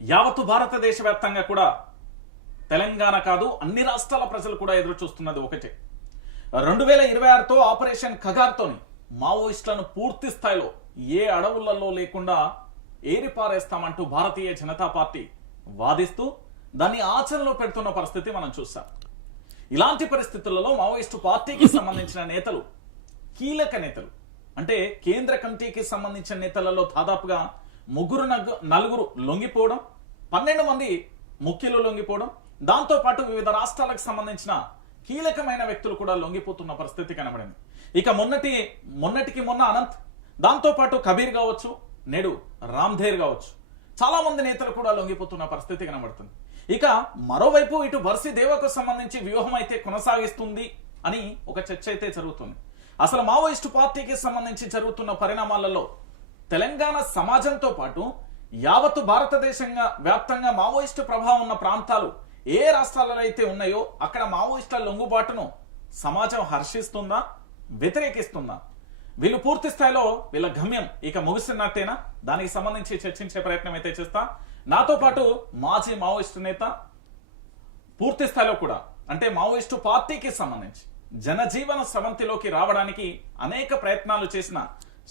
యావత్తు భారతదేశ వ్యాప్తంగా కూడా తెలంగాణ కాదు అన్ని రాష్ట్రాల ప్రజలు కూడా ఎదురు చూస్తున్నది ఒకటే. రెండు వేల ఇరవై ఆరుతో ఆపరేషన్ ఖగార్తోని మావోయిస్టులను పూర్తి స్థాయిలో ఏ అడవులలో లేకుండా ఏరిపారేస్తామంటూ భారతీయ జనతా పార్టీ వాదిస్తూ దాన్ని ఆచరణలో పెడుతున్న పరిస్థితి మనం చూస్తాం ఇలాంటి పరిస్థితులలో మావోయిస్టు పార్టీకి సంబంధించిన నేతలు కీలక నేతలు అంటే కేంద్ర కమిటీకి సంబంధించిన నేతలలో దాదాపుగా ముగ్గురు నలుగురు లొంగిపోవడం పన్నెండు మంది ముఖ్యులు లొంగిపోవడం దాంతోపాటు వివిధ రాష్ట్రాలకు సంబంధించిన కీలకమైన వ్యక్తులు కూడా లొంగిపోతున్న పరిస్థితి కనబడింది. ఇక మొన్నటి మొన్నటికి మొన్న అనంత్ దాంతోపాటు కబీర్ కావచ్చు నేడు రామ్ధేర్ కావచ్చు. చాలా మంది నేతలు కూడా లొంగిపోతున్న పరిస్థితి కనబడుతుంది. ఇక మరోవైపు ఇటు బర్సి దేవకు సంబంధించి వ్యూహం అయితే కొనసాగిస్తుంది అని ఒక చర్చ అయితే జరుగుతుంది. అసలు మావోయిస్టు పార్టీకి సంబంధించి జరుగుతున్న పరిణామాలలో తెలంగాణ సమాజంతో పాటు యావత్తు భారతదేశంగా వ్యాప్తంగా మావోయిస్టు ప్రభావం ఉన్న ప్రాంతాలు ఏ రాష్ట్రాలలో అయితే ఉన్నాయో అక్కడ మావోయిస్టుల లొంగుబాటును సమాజం హర్షిస్తుందా? వ్యతిరేకిస్తుందా? వీళ్ళు పూర్తి స్థాయిలో వీళ్ళ గమ్యం ఇక ముగిసినట్టేనా? దానికి సంబంధించి చర్చించే ప్రయత్నం అయితే చేస్తా. నాతో పాటు మాజీ మావోయిస్టు నేత పూర్తి స్థాయిలో కూడా అంటే మావోయిస్టు పార్టీకి సంబంధించి జనజీవన సమంతిలోకి రావడానికి అనేక ప్రయత్నాలు చేసిన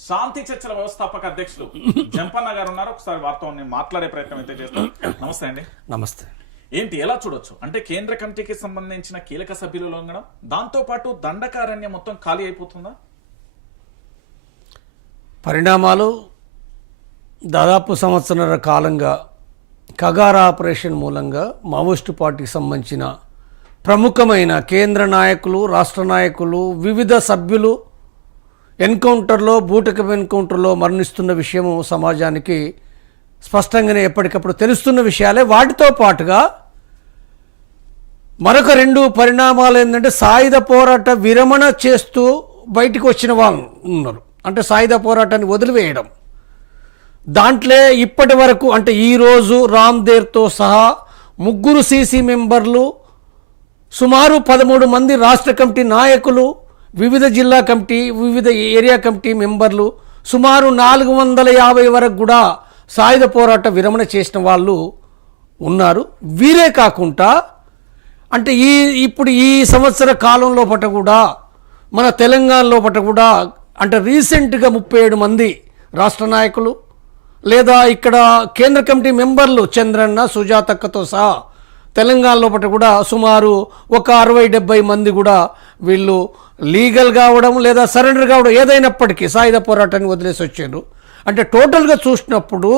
శాంతి చర్చల వ్యవస్థాపక అధ్యక్షులు జంపన్న గారు ఉన్నారు. ఒకసారి వారితో నేను మాట్లాడే ప్రయత్నం అయితే చేస్తాం నమస్తే అండి. నమస్తే. ఏంటి ఎలా చూడొచ్చు? అంటే కేంద్ర కమిటీకి సంబంధించిన కీలక సభ్యులు లొంగడం దాంతో పాటు దండకారణ్యం మొత్తం ఖాళీ అయిపోతుందా? పరిణామాలు దాదాపు సంవత్సరాల కాలంగా కగార్ ఆపరేషన్ మూలంగా మావోయిస్టు పార్టీకి సంబంధించిన ప్రముఖమైన కేంద్ర నాయకులు రాష్ట్ర నాయకులు వివిధ సభ్యులు ఎన్కౌంటర్లో బూటకం ఎన్కౌంటర్లో మరణిస్తున్న విషయము సమాజానికి స్పష్టంగానే ఎప్పటికప్పుడు తెలుస్తున్న విషయాలే. వాటితో పాటుగా మరొక రెండు పరిణామాలు ఏంటంటే సాయుధ పోరాట విరమణ చేస్తూ బయటికి వచ్చిన వాళ్ళు ఉన్నారు. అంటే సాయుధ పోరాటాన్ని వదిలివేయడం. దాంట్లో ఇప్పటి వరకు అంటే ఈరోజు రామ్దేర్తో సహా ముగ్గురు సీసీ మెంబర్లు సుమారు పదమూడు మంది రాష్ట్ర కమిటీ నాయకులు వివిధ జిల్లా కమిటీ వివిధ ఏరియా కమిటీ మెంబర్లు సుమారు నాలుగు వందల యాభై వరకు కూడా సాయుధ పోరాట విరమణ చేసిన వాళ్ళు ఉన్నారు. వీరే కాకుండా అంటే ఈ ఇప్పుడు ఈ సంవత్సర కాలంలో పట కూడా మన తెలంగాణలో పట కూడా అంటే రీసెంట్గా ముప్పై ఏడు మంది రాష్ట్ర నాయకులు లేదా ఇక్కడ కేంద్ర కమిటీ మెంబర్లు చంద్రన్న సుజాతక్కతో సహా తెలంగాణలో పట కూడా సుమారు ఒక అరవై డెబ్బై మంది కూడా వీళ్ళు లీగల్ కావడం లేదా సరెండర్ కావడం ఏదైనప్పటికీ సాయుధ పోరాటాన్ని వదిలేసి వచ్చారు. అంటే టోటల్గా చూసినప్పుడు